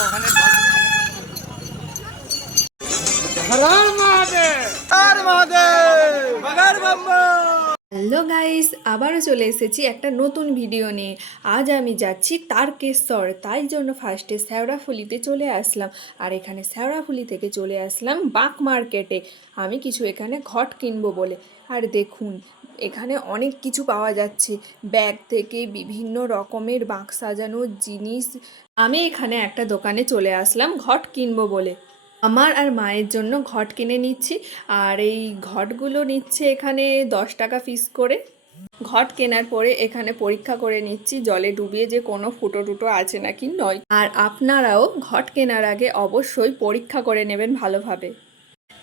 Hello guys, আবারও চলে এসেছি একটা নতুন ভিডিও নিয়ে। আজ আমি যাচ্ছি তারকেশ্বর, তাই জন্য ফার্স্টে শেওড়াফুলিতে চলে আসলাম। আর এখানে শেওড়াফুলি থেকে চলে আসলাম বাঁক মার্কেটে। আমি কিছু এখানে ঘট কিনবো বলে। আর দেখুন, এখানে অনেক কিছু পাওয়া যাচ্ছে, ব্যাগ থেকে বিভিন্ন রকমের বাঁক সাজানোর জিনিস। আমি এখানে একটা দোকানে চলে আসলাম ঘট কিনবো বলে। আমার আর মায়ের জন্য ঘট কিনে নিচ্ছি। আর এই ঘটগুলো নিচ্ছে এখানে 10 টাকা পিস করে। ঘট কেনার পরে এখানে পরীক্ষা করে নিচ্ছি জলে ডুবিয়ে যে কোনো ফুটো টুটো আছে নাকি নয়। আর আপনারাও ঘট কেনার আগে অবশ্যই পরীক্ষা করে নেবেন ভালোভাবে।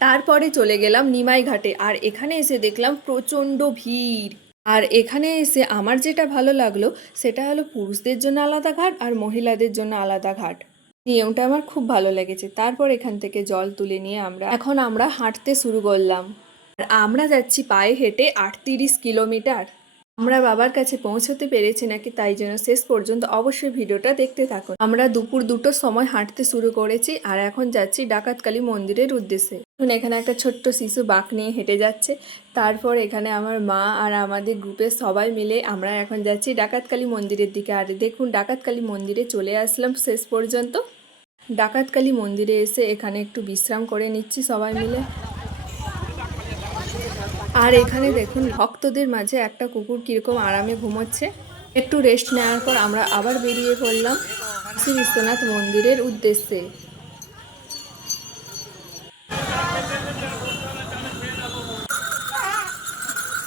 তারপরে চলে গেলাম নিমাই ঘাটে। আর এখানে এসে দেখলাম প্রচণ্ড ভিড়। আর এখানে এসে আমার যেটা ভালো লাগলো সেটা হলো পুরুষদের জন্য আলাদা ঘাট আর মহিলাদের জন্য আলাদা ঘাট। নিয়মটা আমার খুব ভালো লেগেছে। তারপর এখান থেকে জল তুলে নিয়ে আমরা হাঁটতে শুরু করলাম। আর আমরা যাচ্ছি পায়ে হেঁটে 38 কিলোমিটার। আমরা বাবার কাছে পৌঁছতে পেরেছি নাকি, তাই জন্য শেষ পর্যন্ত অবশ্যই ভিডিওটা দেখতে থাকুন। আমরা দুপুর 2টোর সময় হাঁটতে শুরু করেছি আর এখন যাচ্ছি ডাকাতকালী মন্দিরের উদ্দেশ্যে। এখন এখানে একটা ছোট্ট শিশু বাঁক নিয়ে হেঁটে যাচ্ছে। তারপর এখানে আমার মা আর আমাদের গ্রুপের সবাই মিলে আমরা এখন যাচ্ছি ডাকাতকালী মন্দিরের দিকে। আর দেখুন, ডাকাতকালী মন্দিরে চলে আসলাম শেষ পর্যন্ত। ডাকাতকালী মন্দিরে এসে এখানে একটু বিশ্রাম করে নিচ্ছি সবাই মিলে। আর এখানে দেখুন, ভক্তদের মাঝে একটা কুকুর কীরকম আরামে ঘুমোচ্ছে। একটু রেস্ট নেওয়ার পর আমরা আবার বেরিয়ে পড়লাম কাশী বিশ্বনাথ মন্দিরের উদ্দেশ্যে।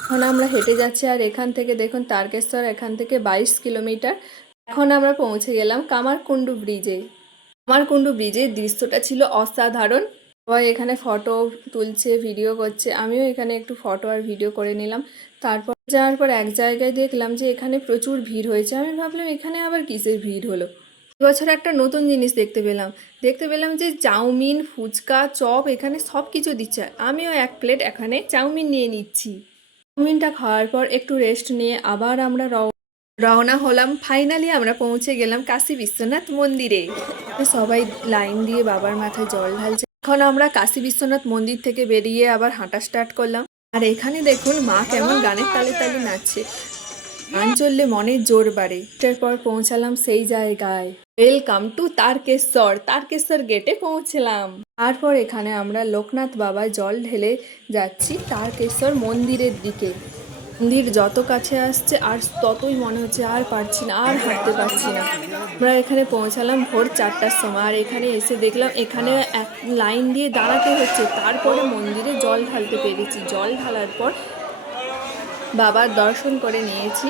এখন আমরা হেঁটে যাচ্ছি। আর এখান থেকে দেখুন তারকেশ্বর এখান থেকে 22 কিলোমিটার। এখন আমরা পৌঁছে গেলাম কামারকুণ্ডু ব্রিজে। কামারকুণ্ডু ব্রিজের দৃশ্যটা ছিল অসাধারণ। সবাই এখানে ফটো তুলছে, ভিডিও করছে। আমিও এখানে একটু ফটো আর ভিডিও করে নিলাম। তারপর যাওয়ার পর এক জায়গায় দেখলাম যে এখানে প্রচুর ভিড় হয়েছে। আমি ভাবলাম এখানে আবার কিসের ভিড় হলো। এবছর একটা নতুন জিনিস দেখতে পেলাম যে চাউমিন, ফুচকা, চপ এখানে সব কিছু দিচ্ছে। আমিও 1 প্লেট এখানে চাউমিন নিয়ে নিচ্ছি। চাউমিনটা খাওয়ার পর একটু রেস্ট নিয়ে আবার আমরা রওনা হলাম। ফাইনালি আমরা পৌঁছে গেলাম কাশী বিশ্বনাথ মন্দিরে। সবাই লাইন দিয়ে বাবার মাথায় জল ঢালছে। এখন আমরা কাশী বিশ্বনাথ মন্দির থেকে বেরিয়ে আবার হাঁটা স্টার্ট করলাম। আর এখানে দেখুন মা কেমন গানের তালে তালে নাচছে। গান চললে মনের জোর বাড়ে। এরপর পৌঁছালাম সেই জায়গায়। ওয়েলকাম টু তারকেশ্বর গেটে পৌঁছলাম। তারপর এখানে আমরা লোকনাথ বাবায় জল ঢেলে যাচ্ছি তারকেশ্বর মন্দিরের দিকে। মন্দির যত কাছে আসছে আর ততই মনে হচ্ছে আর পারছি না, আর হাঁটতে পারছি না। আমরা এখানে পৌঁছালাম ভোর 4টার সময়। আর এখানে এসে দেখলাম এখানে এক লাইন দিয়ে দাঁড়াতে হচ্ছে, তারপরে মন্দিরে জল ঢালতে পেরেছি। জল ঢালার পর বাবার দর্শন করে নিয়েছি।